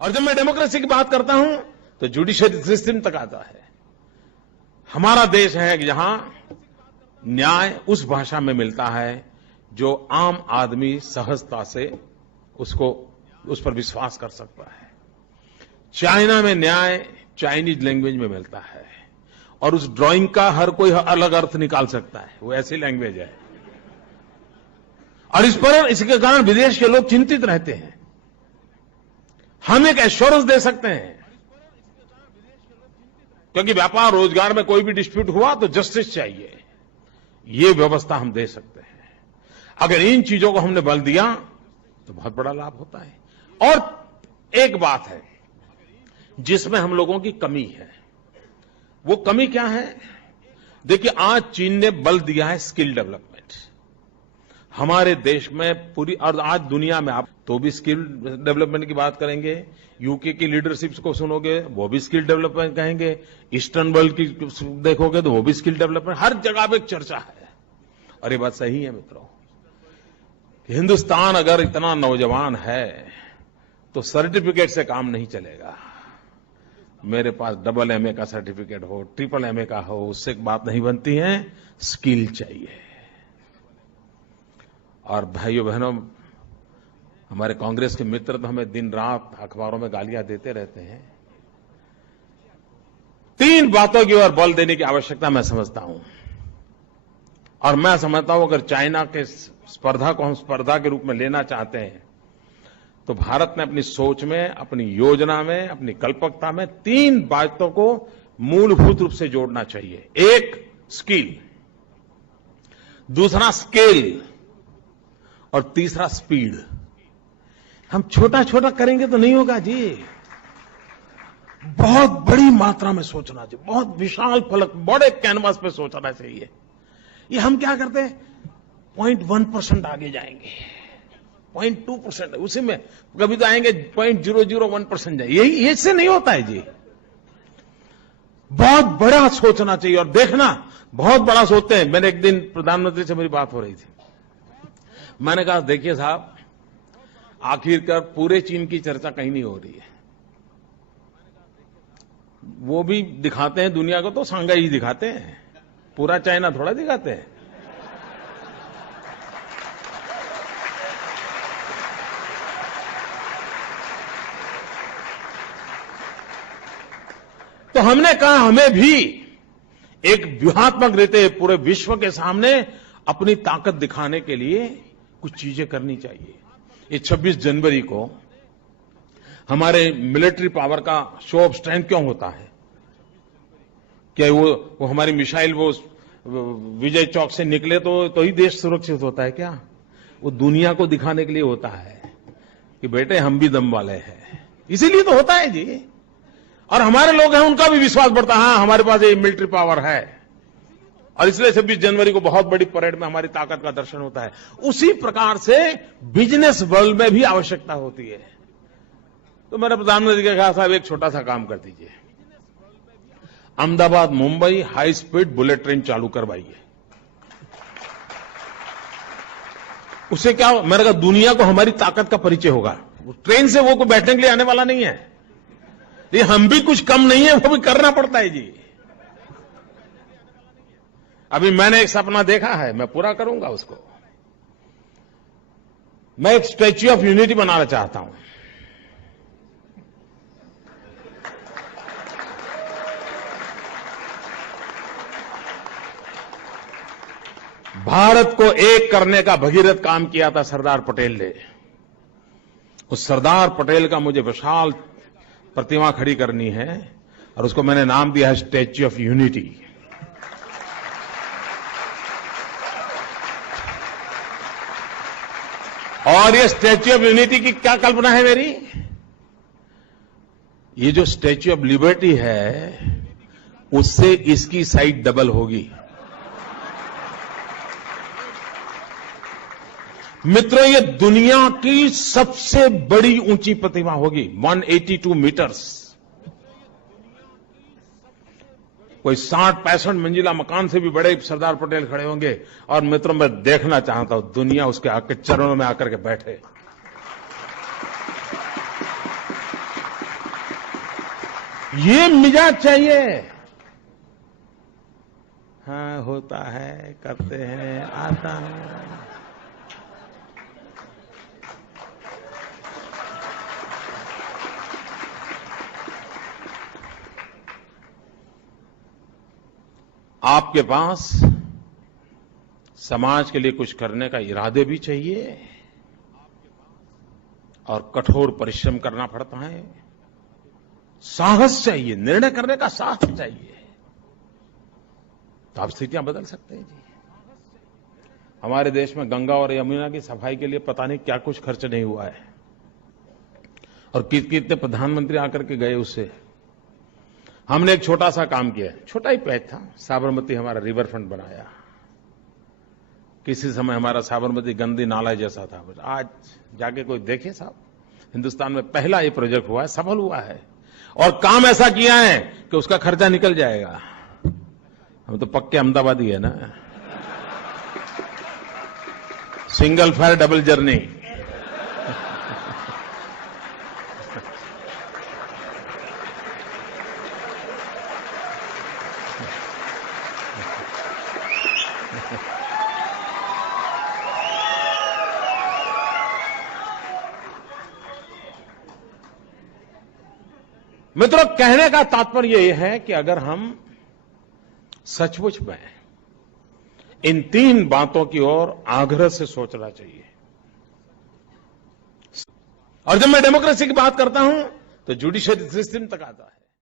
और जब मैं डेमोक्रेसी की बात करता हूं तो जुडिशियरी सिस्टम तक आता है। हमारा देश है कि जहां न्याय उस भाषा में मिलता है जो आम आदमी सहजता से उस पर विश्वास कर सकता है। चाइना में न्याय चाइनीज लैंग्वेज में मिलता है और उस ड्राइंग का हर कोई अलग अर्थ निकाल सकता है, वो ऐसी लैंग्वेज है। और इसके कारण विदेश के लोग चिंतित रहते हैं। हम एक एश्योरेंस दे सकते हैं, क्योंकि व्यापार रोजगार में कोई भी डिस्प्यूट हुआ तो जस्टिस चाहिए, ये व्यवस्था हम दे सकते हैं। अगर इन चीजों को हमने बल दिया तो बहुत बड़ा लाभ होता है। और एक बात है जिसमें हम लोगों की कमी है, वो कमी क्या है? देखिए, आज चीन ने बल दिया है स्किल डेवलपमेंट। हमारे देश में पूरी, और आज दुनिया में आप तो भी स्किल डेवलपमेंट की बात करेंगे, यूके की लीडरशिप को सुनोगे वो भी स्किल डेवलपमेंट कहेंगे, ईस्टर्न वर्ल्ड की देखोगे तो वो भी स्किल डेवलपमेंट, हर जगह पे एक चर्चा है। और ये बात सही है मित्रों, हिंदुस्तान अगर इतना नौजवान है तो सर्टिफिकेट से काम नहीं चलेगा। मेरे पास डबल एमए का सर्टिफिकेट हो, ट्रिपल एमए का हो, उससे बात नहीं बनती है, स्किल चाहिए। और भाइयों बहनों, हमारे कांग्रेस के मित्र तो हमें दिन रात अखबारों में गालियां देते रहते हैं। 3 बातों की ओर बल देने की आवश्यकता मैं समझता हूं, और मैं समझता हूं अगर चाइना के स्पर्धा को हम स्पर्धा के रूप में लेना चाहते हैं तो भारत ने अपनी सोच में, अपनी योजना में, अपनी कल्पकता में 3 बातों को मूलभूत रूप से जोड़ना चाहिए। एक स्किल, दूसरा स्केल और तीसरा स्पीड। हम छोटा छोटा करेंगे तो नहीं होगा जी, बहुत बड़ी मात्रा में सोचना चाहिए, बहुत विशाल फलक, बड़े कैनवास पे सोचना चाहिए। ये हम क्या करते हैं, 0.1% आगे जाएंगे, 0.2%, उसी में कभी तो आएंगे 0.001% जाएंगे, यही इससे नहीं होता है जी। बहुत बड़ा सोचना चाहिए और देखना, बहुत बड़ा सोचते हैं। मैंने एक दिन प्रधानमंत्री से मेरी बात हो रही थी, मैंने कहा देखिए साहब, आखिरकार पूरे चीन की चर्चा कहीं नहीं हो रही है। वो भी दिखाते हैं दुनिया को तो सांघाई ही दिखाते हैं, पूरा चाइना थोड़ा दिखाते हैं। तो हमने कहा हमें भी एक व्यूहात्मक रीते पूरे विश्व के सामने अपनी ताकत दिखाने के लिए कुछ चीजें करनी चाहिए। ये 26 जनवरी को हमारे मिलिट्री पावर का शो ऑफ स्ट्रेंथ क्यों होता है? क्या वो हमारी मिसाइल वो विजय चौक से निकले तो ही देश सुरक्षित होता है क्या? वो दुनिया को दिखाने के लिए होता है कि बेटे हम भी दम वाले हैं, इसीलिए तो होता है जी। और हमारे लोग हैं, उनका भी विश्वास बढ़ता है, हाँ हमारे पास ये मिलिट्री पावर है, और इसलिए 26 जनवरी को बहुत बड़ी परेड में हमारी ताकत का दर्शन होता है। उसी प्रकार से बिजनेस वर्ल्ड में भी आवश्यकता होती है। तो मैंने प्रधानमंत्री के कहा साहब एक छोटा सा काम कर दीजिए, Ahmedabad Mumbai high speed bullet train चालू करवाइए। उससे क्या, मैंने कहा दुनिया को हमारी ताकत का परिचय होगा। ट्रेन से वो कोई बैठने के लिए आने वाला नहीं है, ये हम भी कुछ कम नहीं है, वो भी करना पड़ता है जी। अभी मैंने एक सपना देखा है, मैं पूरा करूंगा उसको। मैं एक स्टैच्यू ऑफ यूनिटी बनाना चाहता हूं। भारत को एक करने का भगीरथ काम किया था सरदार पटेल ने। उस सरदार पटेल का मुझे विशाल प्रतिमा खड़ी करनी है और उसको मैंने नाम दिया है स्टैच्यू ऑफ यूनिटी। और ये स्टैच्यू ऑफ यूनिटी की क्या कल्पना है मेरी? ये जो स्टैच्यू ऑफ लिबर्टी है उससे इसकी साइज डबल होगी। मित्रों, ये दुनिया की सबसे बड़ी ऊंची प्रतिमा होगी, 182 मीटर्स। कोई 60-65 मंजिला मकान से भी बड़े सरदार पटेल खड़े होंगे। और मित्रों, मैं देखना चाहता हूं दुनिया उसके आके चरणों में आकर के बैठे। ये मिजाज चाहिए। हाँ होता है, करते हैं, आता है। आपके पास समाज के लिए कुछ करने का इरादे भी चाहिए और कठोर परिश्रम करना पड़ता है, साहस चाहिए, निर्णय करने का साहस चाहिए, तो आप स्थितियां बदल सकते हैं जी। हमारे देश में गंगा और यमुना की सफाई के लिए पता नहीं क्या कुछ खर्च नहीं हुआ है, और कितने प्रधानमंत्री आकर के गए उससे। हमने एक छोटा सा काम किया, छोटा ही पैच था, साबरमती हमारा रिवर फ्रंट बनाया। किसी समय हमारा साबरमती गंदी नाला जैसा था, आज जाके कोई देखे साहब, हिंदुस्तान में पहला ये प्रोजेक्ट हुआ है, सफल हुआ है, और काम ऐसा किया है कि उसका खर्चा निकल जाएगा। हम तो पक्के अहमदाबादी है ना, सिंगल फायर डबल जर्नी। मित्रों, कहने का तात्पर्य यह है कि अगर हम सचमुच में इन 3 बातों की ओर आग्रह से सोचना चाहिए। और जब मैं डेमोक्रेसी की बात करता हूं तो जुडिशरी सिस्टम तक आता है।